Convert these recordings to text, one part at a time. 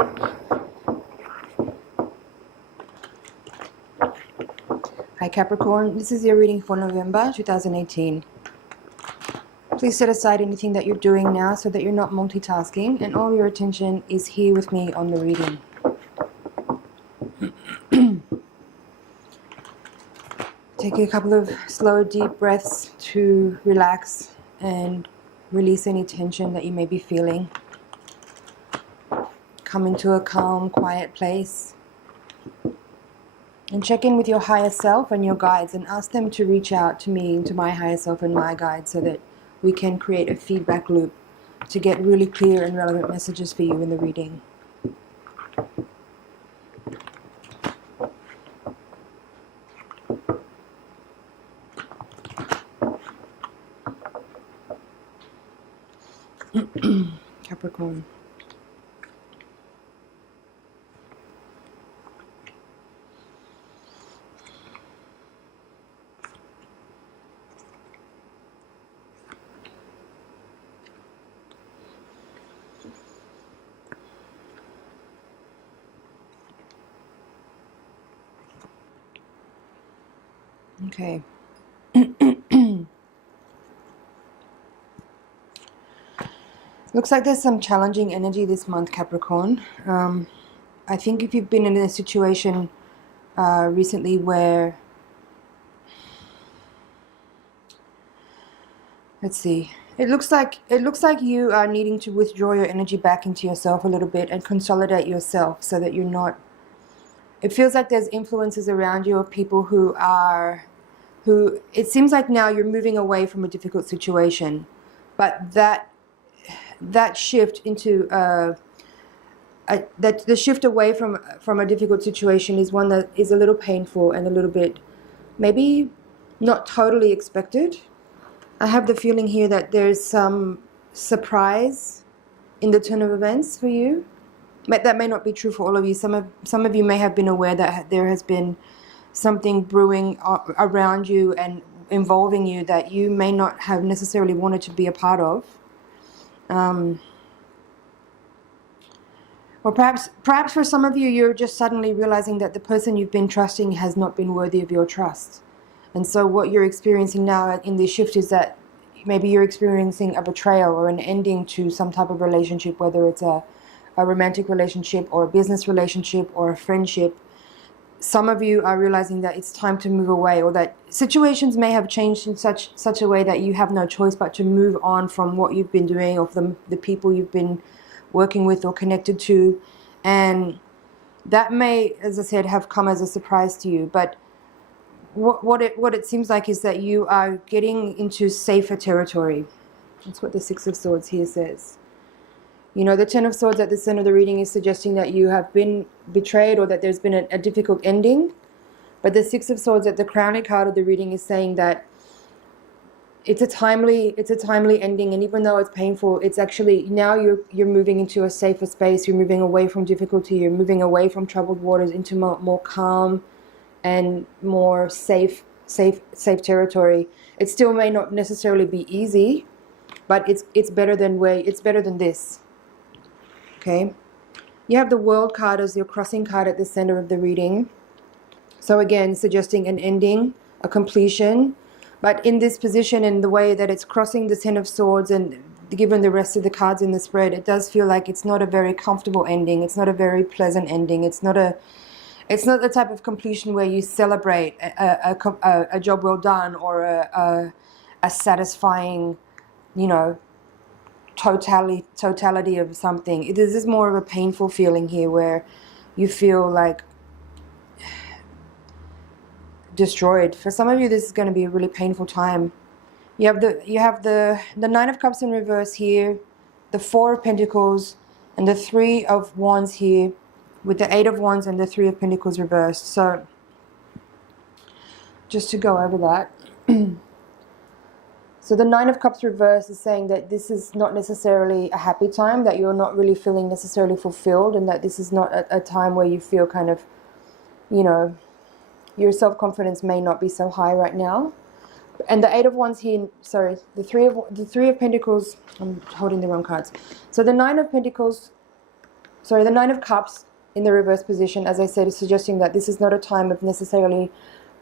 Hi Capricorn, this is your reading for November 2018. Please set aside anything that you're doing now so that you're not multitasking and all your attention is here with me on the reading. Take a couple of slow, deep breaths to relax and release any tension that you may be feeling. Come into a calm, quiet place. And check in with your higher self and your guides and ask them to reach out to me, to my higher self and my guides, so that we can create a feedback loop to get really clear and relevant messages for you in the reading. Capricorn. Okay. Looks like there's some challenging energy this month, Capricorn. I think if you've been in a situation recently where, let's see, it looks like you are needing to withdraw your energy back into yourself a little bit and consolidate yourself so that you're not. It feels like there's influences around you of people who it seems like now you're moving away from a difficult situation, but that shift into the shift away from a difficult situation is one that is a little painful and a little bit maybe not totally expected. I have the feeling here that there's some surprise in the turn of events for you. That may not be true for all of you. Some of you may have been aware that there has been something brewing around you and involving you that you may not have necessarily wanted to be a part of. Or perhaps for some of you, you're just suddenly realizing that the person you've been trusting has not been worthy of your trust. And so what you're experiencing now in this shift is that maybe you're experiencing a betrayal or an ending to some type of relationship, whether it's a romantic relationship or a business relationship or a friendship. Some of you are realizing that it's time to move away, or that situations may have changed in such a way that you have no choice but to move on from what you've been doing or from the people you've been working with or connected to. And that may, as I said, have come as a surprise to you. But what it seems like is that you are getting into safer territory. That's what the Six of Swords here says. You know, the Ten of Swords at the center of the reading is suggesting that you have been betrayed or that there's been a difficult ending. But the Six of Swords at the crowning card of the reading is saying that it's a timely ending, and even though it's painful, it's actually now you're moving into a safer space. You're moving away from difficulty. You're moving away from troubled waters into more calm and more safe territory. It still may not necessarily be easy, but it's better than this. Okay, you have the World card as your crossing card at the center of the reading. So again, suggesting an ending, a completion. But in this position, in the way that it's crossing the Ten of Swords, and given the rest of the cards in the spread, it does feel like it's not a very comfortable ending. It's not a very pleasant ending. It's not the type of completion where you celebrate a job well done or a satisfying, you know, totality of something. This is more of a painful feeling here, where you feel like destroyed. For some of you, this is going to be a really painful time. You have the Nine of Cups in reverse here, the Four of Pentacles, and the Three of Wands here, with the Eight of Wands and the Three of Pentacles reversed. So just to go over that. So the Nine of Cups reverse is saying that this is not necessarily a happy time, that you're not really feeling necessarily fulfilled, and that this is not a time where you feel kind of, you know, your self-confidence may not be so high right now. And the Eight of Wands here, sorry, the Three of Pentacles, I'm holding the wrong cards. So the Nine of Pentacles sorry, the Nine of Cups in the reverse position, as I said, is suggesting that this is not a time of necessarily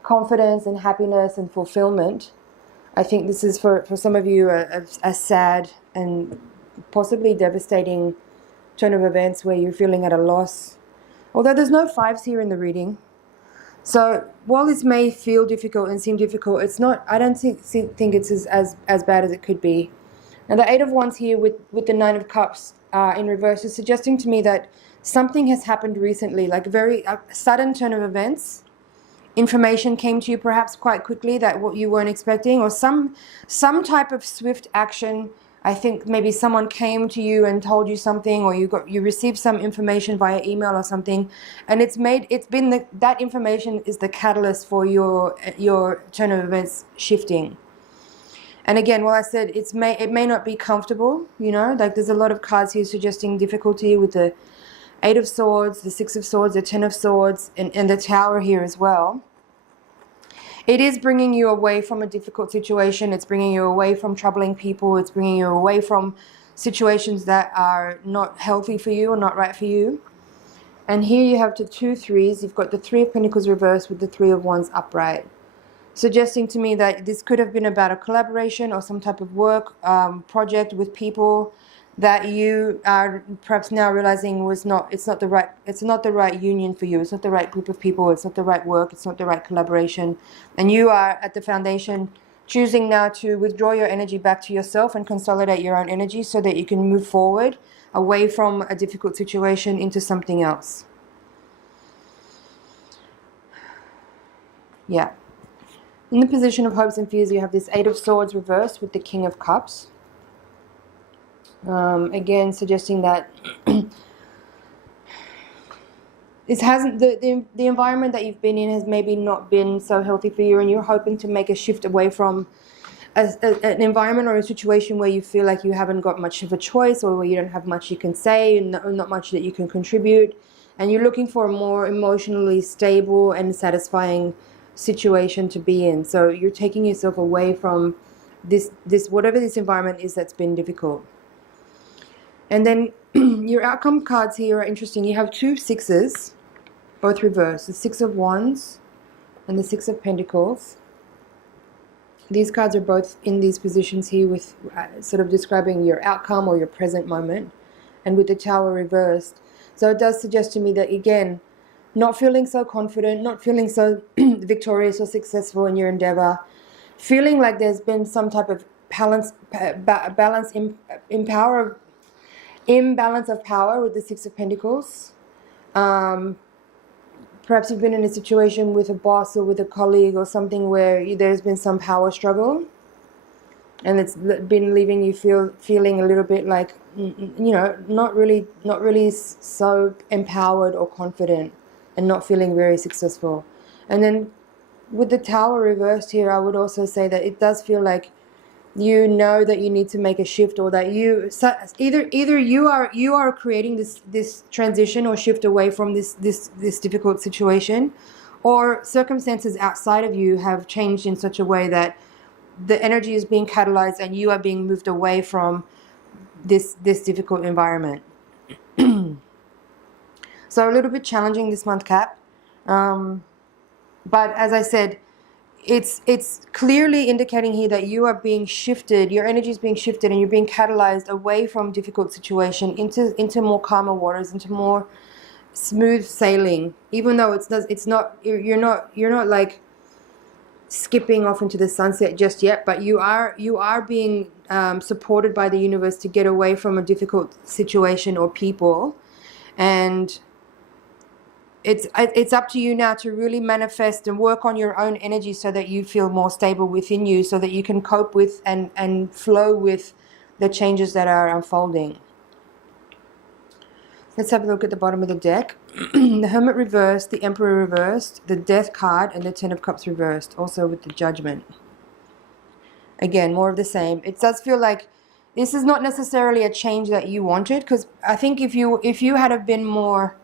confidence and happiness and fulfillment. I think this is for some of you a sad and possibly devastating turn of events where you're feeling at a loss. Although there's no fives here in the reading. So while this may feel difficult and seem difficult, it's not, I don't think it's as bad as it could be. And the Eight of Wands here with the Nine of Cups in reverse is suggesting to me that something has happened recently, like a very sudden turn of events. Information came to you perhaps quite quickly that what you weren't expecting, or some type of swift action. I think maybe someone came to you and told you something, or you received some information via email or something, and that information is the catalyst for your turn of events shifting. And again, well, I said it may not be comfortable, you know, like there's a lot of cards here suggesting difficulty with the Eight of Swords, the Six of Swords, the Ten of Swords, and the Tower here as well. It is bringing you away from a difficult situation. It's bringing you away from troubling people. It's bringing you away from situations that are not healthy for you or not right for you. And here you have the two threes. You've got the Three of Pentacles reversed with the Three of Wands upright, suggesting to me that this could have been about a collaboration or some type of work project with people that you are perhaps now realizing it's not the right union for you. It's not the right group of people. It's not the right work. It's not the right collaboration. And you are at the foundation choosing now to withdraw your energy back to yourself and consolidate your own energy so that you can move forward away from a difficult situation into something else. Yeah. In the position of hopes and fears, you have this Eight of Swords reversed with the King of Cups. Again, suggesting that this hasn't the environment that you've been in has maybe not been so healthy for you, and you're hoping to make a shift away from an environment or a situation where you feel like you haven't got much of a choice, or where you don't have much you can say and not much that you can contribute, and you're looking for a more emotionally stable and satisfying situation to be in. So you're taking yourself away from this whatever this environment is that's been difficult. And then your outcome cards here are interesting. You have two sixes, both reversed. The Six of Wands and the Six of Pentacles. These cards are both in these positions here with sort of describing your outcome or your present moment. And with the Tower reversed. So it does suggest to me that, again, not feeling so confident, not feeling so victorious or successful in your endeavor. Feeling like there's been some type of imbalance of power with the Six of Pentacles. Perhaps you've been in a situation with a boss or with a colleague or something where there's been some power struggle, and it's been leaving you feeling a little bit like, you know, not really so empowered or confident, and not feeling very successful. And then with the Tower reversed here, I would also say that it does feel like you know that you need to make a shift, or that either you are creating this transition or shift away from this difficult situation, or circumstances outside of you have changed in such a way that the energy is being catalyzed and you are being moved away from this difficult environment. So a little bit challenging this month, Cap, but as I said, it's clearly indicating here that you are being shifted, your energy is being shifted, and you're being catalyzed away from difficult situation into more calmer waters, into more smooth sailing. Even though you're not like skipping off into the sunset just yet, but you are being supported by the universe to get away from a difficult situation or people. And it's up to you now to really manifest and work on your own energy so that you feel more stable within you, so that you can cope with and flow with the changes that are unfolding. Let's have a look at the bottom of the deck. The Hermit reversed, the Emperor reversed, the Death card, and the Ten of Cups reversed, also with the Judgment. Again, more of the same. It does feel like this is not necessarily a change that you wanted, because I think if you had have been more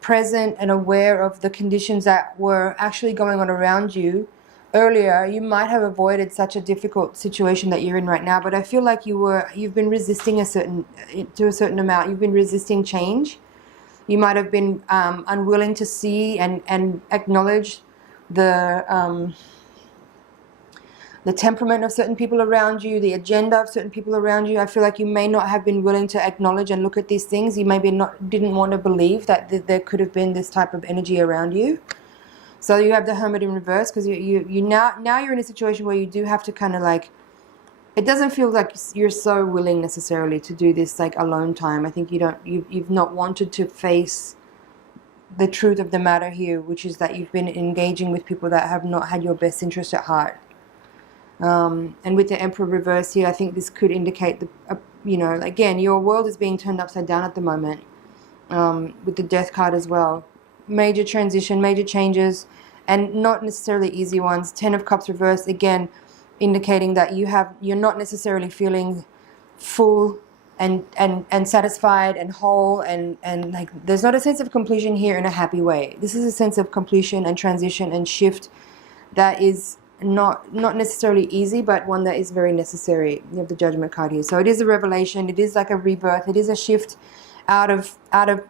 present and aware of the conditions that were actually going on around you earlier, you might have avoided such a difficult situation that you're in right now, but I feel like you've been resisting to a certain amount. You've been resisting change. You might have been unwilling to see and acknowledge the temperament of certain people around you, the agenda of certain people around you. I feel like you may not have been willing to acknowledge and look at these things. You maybe didn't want to believe that there could have been this type of energy around you. So you have the Hermit in reverse, because you now you're in a situation where you do have to kind of like, it doesn't feel like you're so willing necessarily to do this like alone time. I think you've not wanted to face the truth of the matter here, which is that you've been engaging with people that have not had your best interest at heart. And with the Emperor reverse here, I think this could indicate again, your world is being turned upside down at the moment, with the Death card as well. Major transition, major changes, and not necessarily easy ones. 10 of Cups reversed, again, indicating that you're not necessarily feeling full and satisfied and whole, and like there's not a sense of completion here in a happy way. This is a sense of completion and transition and shift that is not necessarily easy, but one that is very necessary. You have the Judgment card here. So it is a revelation, it is like a rebirth, it is a shift out of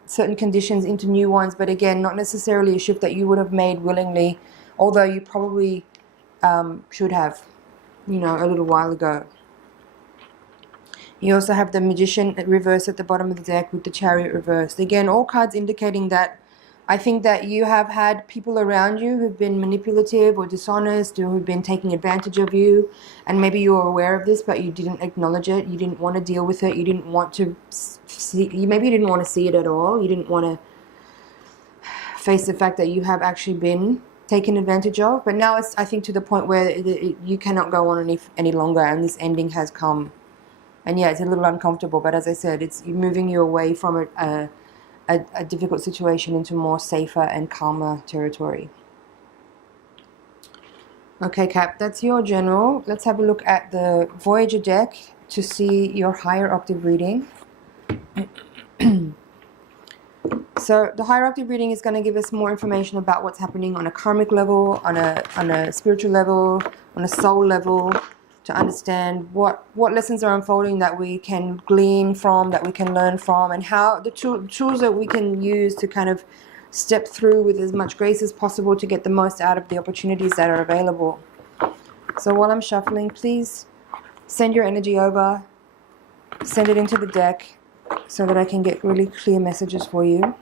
certain conditions into new ones, but again, not necessarily a shift that you would have made willingly, although you probably should have, a little while ago. You also have the Magician reversed at the bottom of the deck with the Chariot reversed. Again, all cards indicating that I think that you have had people around you who've been manipulative or dishonest, or who've been taking advantage of you, and maybe you were aware of this, but you didn't acknowledge it. You didn't want to deal with it. You didn't want to see. Maybe you didn't want to see it at all. You didn't want to face the fact that you have actually been taken advantage of. But now it's, I think, to the point where you cannot go on any longer, and this ending has come. And yeah, it's a little uncomfortable, but as I said, it's moving you away from a difficult situation into more safer and calmer territory. Okay, Cap, that's your general. Let's have a look at the Voyager deck to see your higher octave reading. So the higher octave reading is going to give us more information about what's happening on a karmic level, on a spiritual level, on a soul level, to understand what lessons are unfolding that we can glean from, that we can learn from, and how the tools that we can use to kind of step through with as much grace as possible to get the most out of the opportunities that are available. So while I'm shuffling, please send your energy over, send it into the deck so that I can get really clear messages for you.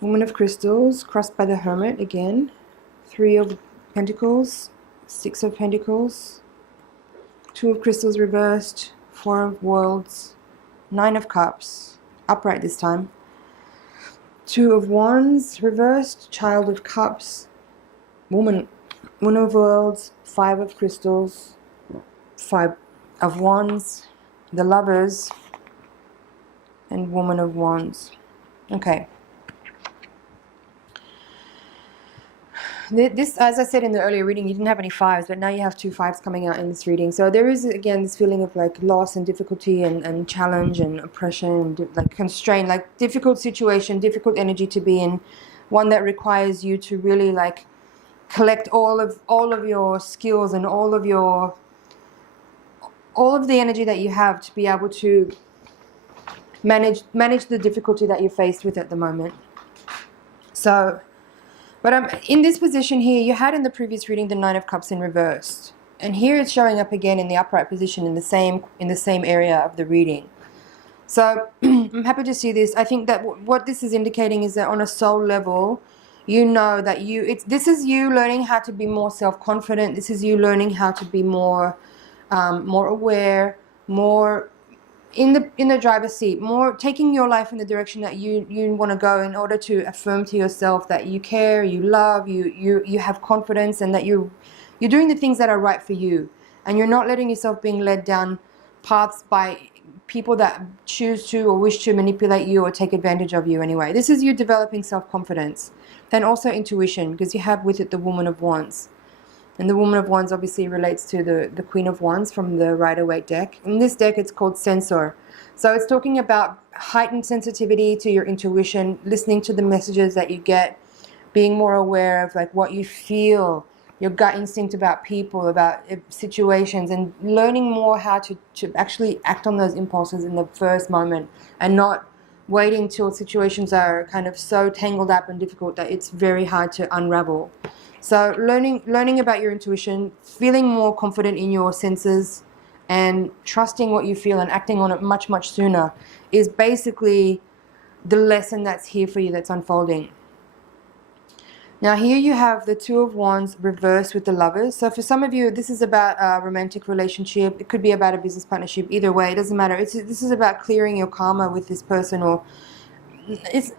Woman of Crystals, crossed by the Hermit again. 3 of Pentacles, 6 of Pentacles, 2 of Crystals reversed, 4 of Worlds, 9 of Cups, upright this time. 2 of Wands reversed, Child of Cups, Woman of Worlds, 5 of Crystals, 5 of Wands, the Lovers, and Woman of Wands. Okay. This, as I said in the earlier reading, you didn't have any 5s, but now you have 2 5s coming out in this reading. So there is, again, this feeling of like loss and difficulty and challenge and oppression, and like constraint, like difficult situation, difficult energy to be in, one that requires you to really like collect all of your skills and all of the energy that you have to be able to manage the difficulty that you're faced with at the moment. So, but in this position here, you had in the previous reading the 9 of Cups in reverse, and here it's showing up again in the upright position in the same area of the reading. So I'm happy to see this. I think that what this is indicating is that on a soul level, you know that this is you learning how to be more self-confident. This is you learning how to be more aware, more in the driver's seat, more taking your life in the direction that you want to go, in order to affirm to yourself that you care, you love, you have confidence, and that you're doing the things that are right for you, and you're not letting yourself being led down paths by people that choose to or wish to manipulate you or take advantage of you anyway. This is you developing self-confidence, and also intuition, because you have with it the Woman of Wands. And the Woman of Wands obviously relates to the Queen of Wands from the Rider-Waite deck. In this deck, it's called Sensor. So it's talking about heightened sensitivity to your intuition, listening to the messages that you get, being more aware of like what you feel, your gut instinct about people, about situations, and learning more how to actually act on those impulses in the first moment and not waiting till situations are kind of so tangled up and difficult that it's very hard to unravel. So learning about your intuition, feeling more confident in your senses, and trusting what you feel and acting on it much, much sooner is basically the lesson that's here for you, that's unfolding. Now here you have the Two of Wands reversed with the Lovers. So for some of you, this is about a romantic relationship. It could be about a business partnership. Either way, it doesn't matter. This is about clearing your karma with this person, or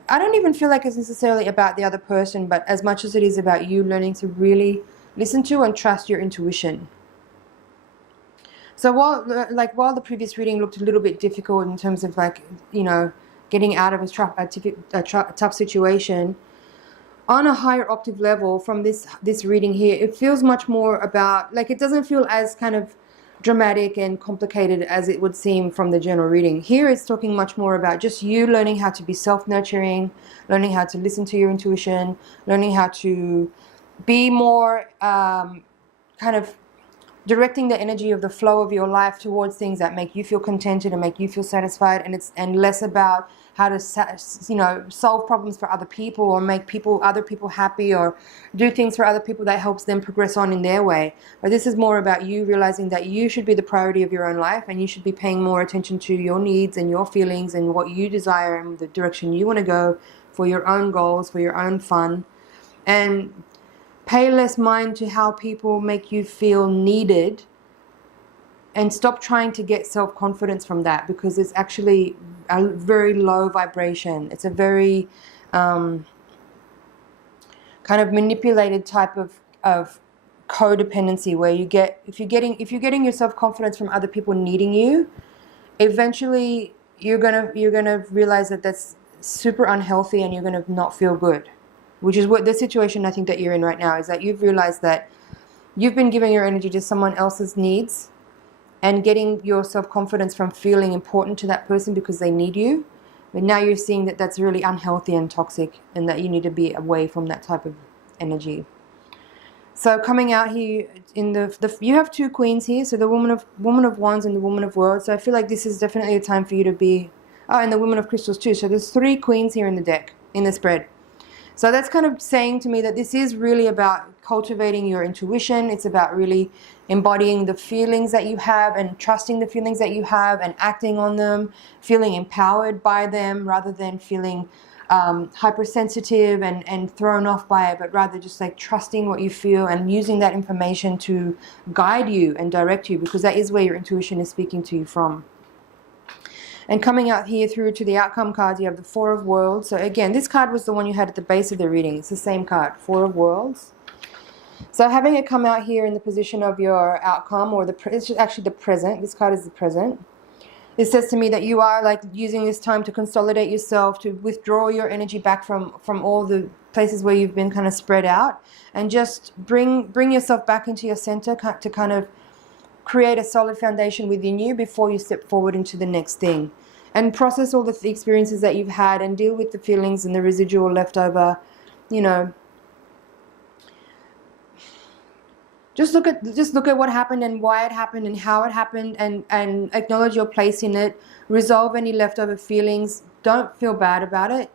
I don't even feel like it's necessarily about the other person, but as much as it is about you learning to really listen to and trust your intuition. So while the previous reading looked a little bit difficult in terms of like, you know, getting out of a tough situation, on a higher octave level from this reading here, it feels much more about, like, it doesn't feel as kind of dramatic and complicated as it would seem from the general reading. Here it's talking much more about just you learning how to be self-nurturing, learning how to listen to your intuition, learning how to be more kind of directing the energy of the flow of your life towards things that make you feel contented and make you feel satisfied, and less about how to, you know, solve problems for other people or make other people happy or do things for other people that helps them progress on in their way. But this is more about you realizing that you should be the priority of your own life, and you should be paying more attention to your needs and your feelings and what you desire and the direction you want to go for your own goals, for your own fun, and pay less mind to how people make you feel needed, and stop trying to get self-confidence from that, because it's actually a very low vibration. It's a very kind of manipulated type of codependency, where you get, if you're getting your self-confidence from other people needing you, eventually you're gonna realize that that's super unhealthy and you're gonna not feel good. Which is what the situation I think that you're in right now, is that you've realized that you've been giving your energy to someone else's needs and getting your self-confidence from feeling important to that person because they need you. But now you're seeing that that's really unhealthy and toxic, and that you need to be away from that type of energy. So coming out here in you have two queens here, so the Woman of Wands and the Woman of Worlds. So I feel like this is definitely a time for you to be, and the Woman of Crystals too. So there's three queens here in the deck, in the spread. So that's kind of saying to me that this is really about cultivating your intuition. It's about really embodying the feelings that you have and trusting the feelings that you have and acting on them, feeling empowered by them rather than feeling hypersensitive and thrown off by it, but rather just like trusting what you feel and using that information to guide you and direct you, because that is where your intuition is speaking to you from. And coming out here through to the outcome cards, you have the Four of Worlds. So again, this card was the one you had at the base of the reading. It's the same card, Four of Worlds. So having it come out here in the position of your outcome, or it's actually the present. This card is the present. It says to me that you are like using this time to consolidate yourself, to withdraw your energy back from all the places where you've been kind of spread out, and just bring yourself back into your center to kind of create a solid foundation within you before you step forward into the next thing, and process all the experiences that you've had and deal with the feelings and the residual leftover, you know. Just look at what happened and why it happened and how it happened, and acknowledge your place in it. Resolve any leftover feelings. Don't feel bad about it.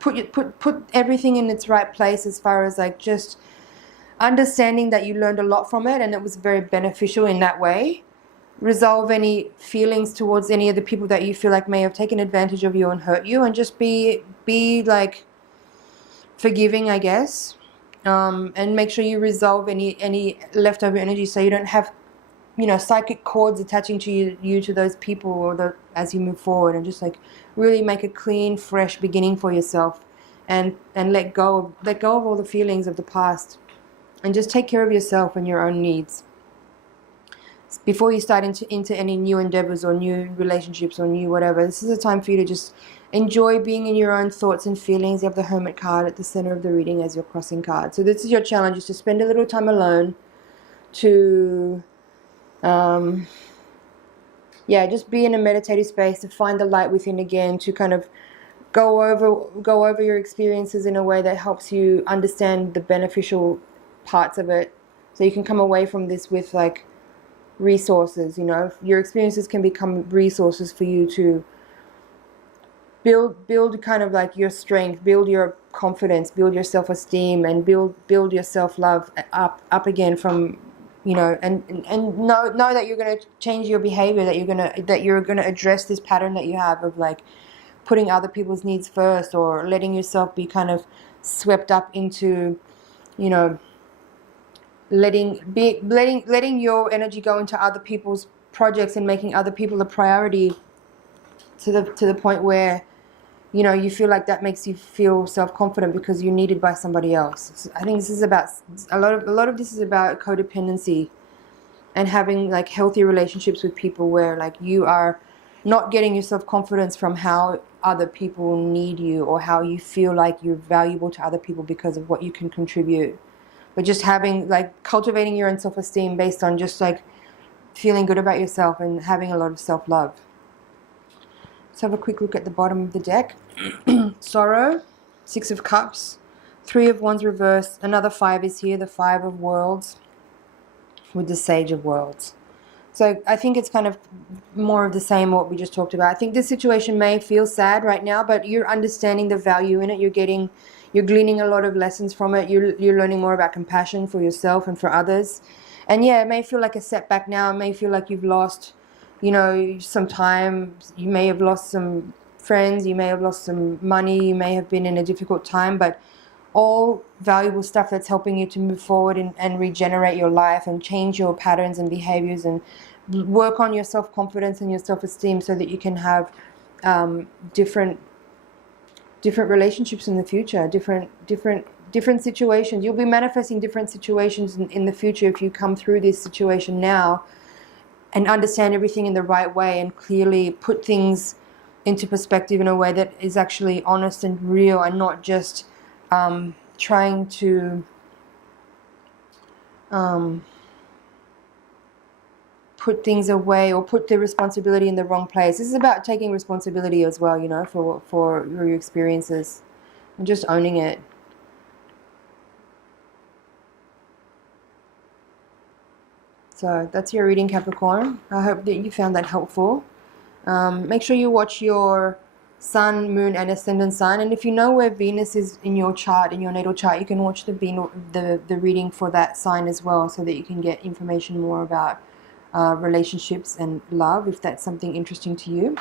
Put everything in its right place, as far as like just understanding that you learned a lot from it and it was very beneficial in that way. Resolve any feelings towards any of the people that you feel like may have taken advantage of you and hurt you, and just be like forgiving, I guess. And make sure you resolve any leftover energy, so you don't have, you know, psychic cords attaching to you to those people, or as you move forward, and just like really make a clean, fresh beginning for yourself, and let go of all the feelings of the past, and just take care of yourself and your own needs before you start into any new endeavors or new relationships or new whatever. This is a time for you to just enjoy being in your own thoughts and feelings. You have the Hermit card at the center of the reading as your crossing card. So this is your challenge, is to spend a little time alone, to just be in a meditative space, to find the light within again, to kind of go over your experiences in a way that helps you understand the beneficial parts of it, so you can come away from this with like resources. You know, your experiences can become resources for you to build kind of like your strength, build your confidence, build your self-esteem, and build your self-love up again from, you know, and know that you're going to change your behavior, that you're going to address this pattern that you have of like putting other people's needs first, or letting yourself be kind of swept up into, you know, letting your energy go into other people's projects and making other people a priority to the point where, you know, you feel like that makes you feel self-confident because you're needed by somebody else. So I think this is about a lot of this is about codependency and having like healthy relationships with people where like you are not getting your self-confidence from how other people need you or how you feel like you're valuable to other people because of what you can contribute, but just having like cultivating your own self-esteem based on just like feeling good about yourself and having a lot of self-love. Let's have a quick look at the bottom of the deck. Sorrow, 6 of Cups, 3 of Wands reversed, another 5 is here, the 5 of Worlds with the Sage of Worlds. So I think it's kind of more of the same what we just talked about. I think this situation may feel sad right now, but you're understanding the value in it. You're gleaning a lot of lessons from it. You're learning more about compassion for yourself and for others. And yeah, it may feel like a setback now. It may feel like you've lost, you know, some time. You may have lost some friends. You may have lost some money. You may have been in a difficult time, but all valuable stuff that's helping you to move forward and regenerate your life and change your patterns and behaviors and work on your self-confidence and your self-esteem so that you can have different relationships in the future, different situations. You'll be manifesting different situations in the future if you come through this situation now and understand everything in the right way and clearly put things into perspective in a way that is actually honest and real, and not just trying to put things away or put the responsibility in the wrong place. This is about taking responsibility as well, you know, for your experiences and just owning it. So that's your reading, Capricorn. I hope that you found that helpful. Make sure you watch your Sun, Moon, and Ascendant sign. And if you know where Venus is in your chart, in your natal chart, you can watch the reading for that sign as well, so that you can get information more about relationships and love, if that's something interesting to you.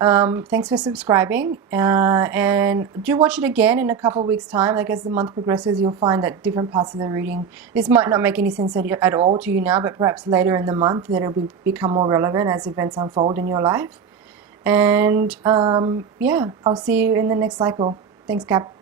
Thanks for subscribing, and do watch it again in a couple of weeks' time. Like as the month progresses, you'll find that different parts of the reading, this might not make any sense at all to you now, but perhaps later in the month that it'll become more relevant as events unfold in your life. And yeah, I'll see you in the next cycle. Thanks, Cap.